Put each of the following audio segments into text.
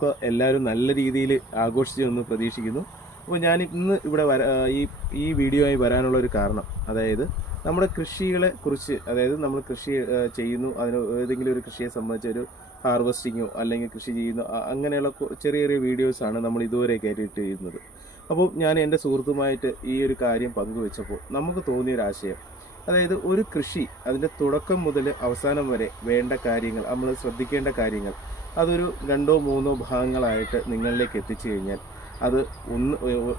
ഓണമൊക്കെ എല്ലാവരും നല്ല രീതിയിൽ ആഘോഷിച്ചു എന്ന് പ്രതീക്ഷിക്കുന്നു. അപ്പോൾ ഞാൻ ഇന്ന് ഇവിടെ ഈ വീഡിയോയായി വരാനുള്ള ഒരു കാരണം, അതായത് നമ്മുടെ കൃഷികളെ കുറിച്ച്, അതായത് നമ്മൾ കൃഷി ചെയ്യുന്നു, അതിന് ഏതെങ്കിലും ഒരു കൃഷിയെ സംബന്ധിച്ച ഒരു ഹാർവസ്റ്റിങ്ങോ അല്ലെങ്കിൽ കൃഷി ചെയ്യുന്നു, അങ്ങനെയുള്ള ചെറിയ ചെറിയ വീഡിയോസാണ് നമ്മൾ ഇതുവരെ കയറ്റിയിട്ട് ചെയ്യുന്നത്. അപ്പോൾ ഞാൻ എൻ്റെ സുഹൃത്തുമായിട്ട് ഈ ഒരു കാര്യം പങ്കുവെച്ചപ്പോൾ നമുക്ക് തോന്നിയൊരാശയം, അതായത് ഒരു കൃഷി അതിൻ്റെ തുടക്കം മുതൽ അവസാനം വരെ വേണ്ട കാര്യങ്ങൾ, നമ്മൾ ശ്രദ്ധിക്കേണ്ട കാര്യങ്ങൾ, അതൊരു 2-3 ഭാഗങ്ങളായിട്ട് നിങ്ങളിലേക്ക് എത്തിച്ചു കഴിഞ്ഞാൽ അത്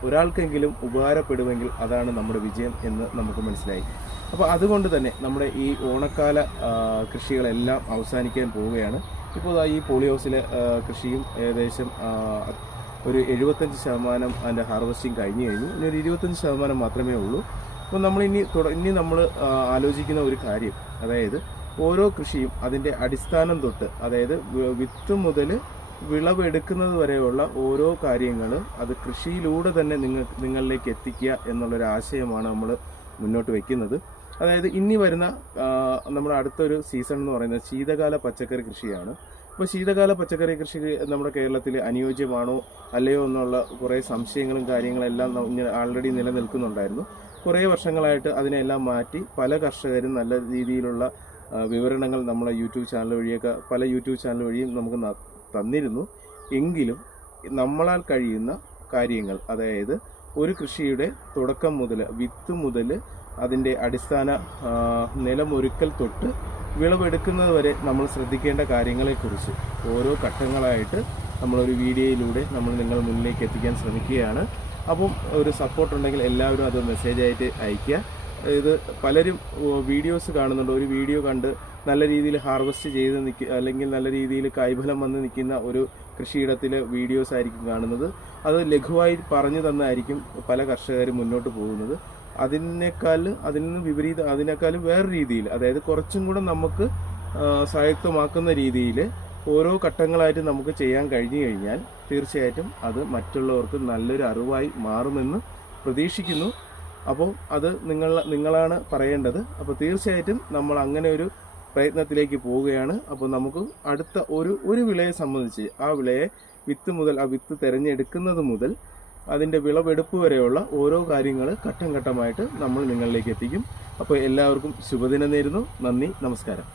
ഒരാൾക്കെങ്കിലും ഉപകാരപ്പെടുമെങ്കിൽ അതാണ് നമ്മുടെ വിജയം എന്ന് നമുക്ക് മനസ്സിലായി. അപ്പോൾ അതുകൊണ്ട് തന്നെ നമ്മുടെ ഈ ഓണക്കാല കൃഷികളെല്ലാം അവസാനിക്കാൻ പോവുകയാണ്. ഇപ്പോൾ ഈ പോളി ഹൗസിലെ കൃഷിയും ഏകദേശം ഒരു 75% അതിൻ്റെ ഹാർവസ്റ്റിംഗ് കഴിഞ്ഞു. ഇനി ഒരു 25% മാത്രമേ ഉള്ളൂ. അപ്പോൾ ഇനി നമ്മൾ ആലോചിക്കുന്ന ഒരു കാര്യം, അതായത് ഓരോ കൃഷിയും അതിൻ്റെ അടിസ്ഥാനം തൊട്ട്, അതായത് വിത്ത് മുതൽ വിളവെടുക്കുന്നത് വരെയുള്ള ഓരോ കാര്യങ്ങൾ അത് കൃഷിയിലൂടെ തന്നെ നിങ്ങളിലേക്ക് എത്തിക്കുക എന്നുള്ളൊരു ആശയമാണ് നമ്മൾ മുന്നോട്ട് വയ്ക്കുന്നത്. അതായത് ഇനി വരുന്ന നമ്മുടെ അടുത്തൊരു സീസൺ എന്ന് പറയുന്നത് ശീതകാല പച്ചക്കറി കൃഷിയാണ്. അപ്പോൾ ശീതകാല പച്ചക്കറി കൃഷി നമ്മുടെ കേരളത്തിൽ അനുയോജ്യമാണോ അല്ലയോ എന്നുള്ള കുറേ സംശയങ്ങളും കാര്യങ്ങളെല്ലാം ആൾറെഡി നിലനിൽക്കുന്നുണ്ടായിരുന്നു. കുറേ വർഷങ്ങളായിട്ട് അതിനെല്ലാം മാറ്റി പല കർഷകരും നല്ല രീതിയിലുള്ള വിവരണങ്ങൾ നമ്മളെ യൂട്യൂബ് ചാനൽ വഴിയൊക്കെ പല യൂട്യൂബ് ചാനൽ വഴിയും നമുക്ക് തന്നിരുന്നു. എങ്കിലും നമ്മളാൽ കഴിയുന്ന കാര്യങ്ങൾ, അതായത് ഒരു കൃഷിയുടെ തുടക്കം മുതൽ വിത്ത് മുതൽ അതിൻ്റെ അടിസ്ഥാന നിലമൊരുക്കൽ തൊട്ട് വിളവെടുക്കുന്നത് വരെ നമ്മൾ ശ്രദ്ധിക്കേണ്ട കാര്യങ്ങളെക്കുറിച്ച് ഓരോ ഘട്ടങ്ങളായിട്ട് നമ്മളൊരു വീഡിയോയിലൂടെ നമ്മൾ നിങ്ങളുടെ മുന്നിലേക്ക് എത്തിക്കാൻ ശ്രമിക്കുകയാണ്. അപ്പം ഒരു സപ്പോർട്ട് ഉണ്ടെങ്കിൽ എല്ലാവരും അത് മെസ്സേജായിട്ട് അയയ്ക്കുക. ഇത് പലരും വീഡിയോസ് കാണുന്നുണ്ട്, ഒരു വീഡിയോ കണ്ട് നല്ല രീതിയിൽ ഹാർവസ്റ്റ് ചെയ്ത് അല്ലെങ്കിൽ നല്ല രീതിയിൽ കായ്ഫലം വന്ന് നിൽക്കുന്ന ഒരു കൃഷിയിടത്തിലെ വീഡിയോസ് ആയിരിക്കും കാണുന്നത്. അത് ലഘുവായി പറഞ്ഞു തന്നായിരിക്കും പല കർഷകരും മുന്നോട്ട് പോകുന്നത്. അതിനേക്കാളും വേറെ രീതിയിൽ, അതായത് കുറച്ചും കൂടെ നമുക്ക് സ്വായത്തമാക്കുന്ന രീതിയിൽ ഓരോ ഘട്ടങ്ങളായിട്ട് നമുക്ക് ചെയ്യാൻ കഴിഞ്ഞു കഴിഞ്ഞാൽ തീർച്ചയായിട്ടും അത് മറ്റുള്ളവർക്ക് നല്ലൊരു അറിവായി മാറുമെന്ന് പ്രതീക്ഷിക്കുന്നു. അപ്പോൾ അത് നിങ്ങളാണ് പറയേണ്ടത്. അപ്പോൾ തീർച്ചയായിട്ടും നമ്മൾ അങ്ങനെ ഒരു പ്രയത്നത്തിലേക്ക് പോവുകയാണ്. അപ്പോൾ നമുക്ക് അടുത്ത ഒരു വിളയെ സംബന്ധിച്ച് ആ വിളയെ വിത്ത് മുതൽ, ആ വിത്ത് തിരഞ്ഞെടുക്കുന്നത് മുതൽ അതിൻ്റെ വിളവെടുപ്പ് വരെയുള്ള ഓരോ കാര്യങ്ങൾ ഘട്ടം ഘട്ടമായിട്ട് നമ്മൾ നിങ്ങളിലേക്ക് എത്തിക്കും. അപ്പോൾ എല്ലാവർക്കും ശുഭദിനം നേരുന്നു. നന്ദി, നമസ്കാരം.